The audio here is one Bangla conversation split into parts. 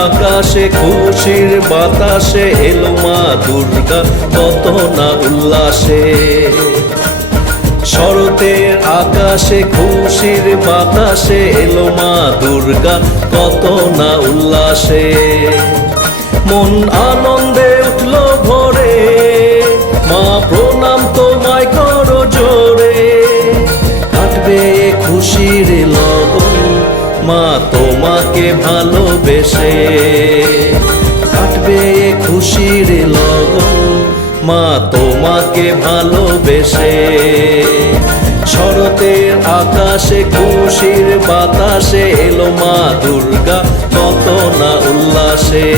আকাশে খুশির বাতাসে এলো মা দুর্গা কত না উল্লাসে। শরতের আকাশে খুশির বাতাসে এলো মা দুর্গা কত না উল্লাসে। মন আনন্দে উঠল ভরে, মা প্রণাম তোমায় করো জোরে। কাটবে খুশির লগন মা তোমাকে ভালোবেসে, কাটবে খুশির লগন মা তোমাকে ভালোবেসে। শরতের আকাশে খুশির বাতাসে এলো মা দুর্গা কত না উল্লাসে।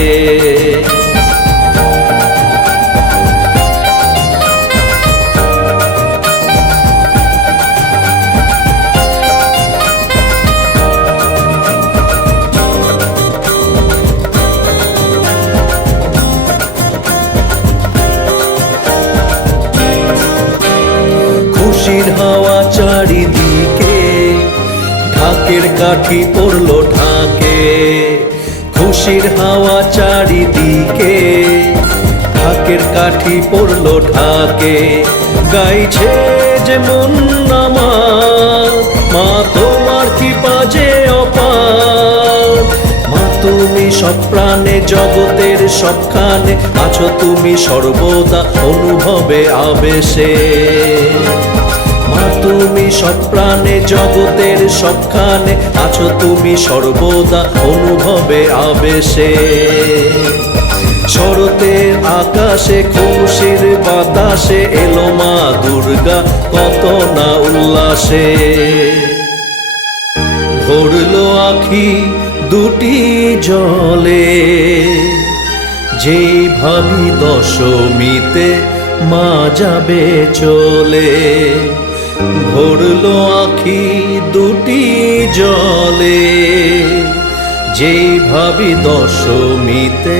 খুশির হাওয়া চারিদিকে, ঢাকের কাঠি পড়লো ঢাকে। খুশির হাওয়া চারিদিকে, ঢাকের কাঠি পড়লো ঢাকে। গাইছে যে মন আমার, মা তোমার কৃপা যে অপার। মা তুমি সব প্রাণে জগতের সবখানে আছো তুমি সর্বদা অনুভবে আবেশে। মা তুমি সব প্রাণে জগতের সবখানে আছো তুমি সর্বদা অনুভবে আবেশে। শরতের আকাশে খুশির বাতাসে এলো মা দুর্গা কত না উল্লাসে। ভরলো আখি দুটি জলে, যেই ভাবি দশমীতে মা যাবে চলে। ভরলো আখি দুটি জলে, যেই ভাবি দশমীতে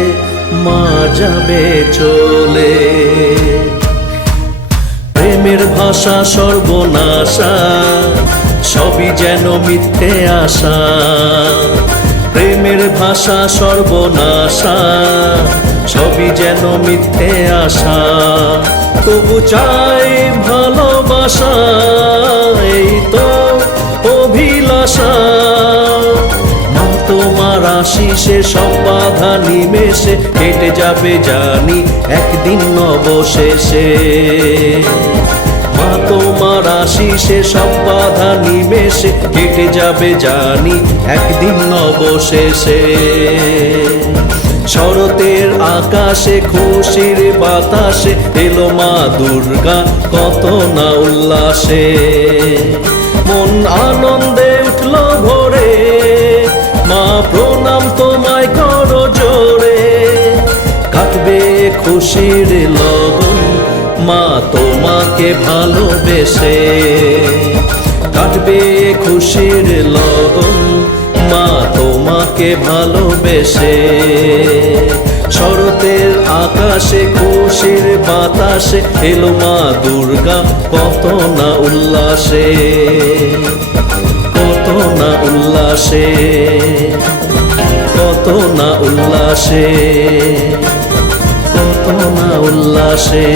মা যাবে চলে। প্রেমের ভাষা সর্বনাশা, সবই যেন মিথ্যে আশা। প্রেমের ভাষা সর্বনাশা, সবই যেন মিথ্যে আশা। তবু চাই ভালোবাসা, এই তো অভিলাষা। মা তোমার আশিসে সব বাধা নিমেষে কেটে যাবে জানি একদিন অবশেষে। মা তোমার আশিসে সব বাধা নিমেষে কেটে যাবে জানি একদিন অবশেষে। শরতের আকাশে খুশির বাতাসে এলো মা দুর্গা কত না উল্লাসে। মন আনন্দে উঠল ভরে, মা প্রণাম তোমায় করো জোরে। কাটবে খুশির লগন মা তোমাকে ভালোবেসে, কাটবে খুশির লগন মা তোমাকে ভালোবেসে। শরতের আকাশে খুশির বাতাসে এলো মা দুর্গা কত না উল্লাসে, কত না উল্লাসে, কত না উল্লাসে, কত না উল্লাসে।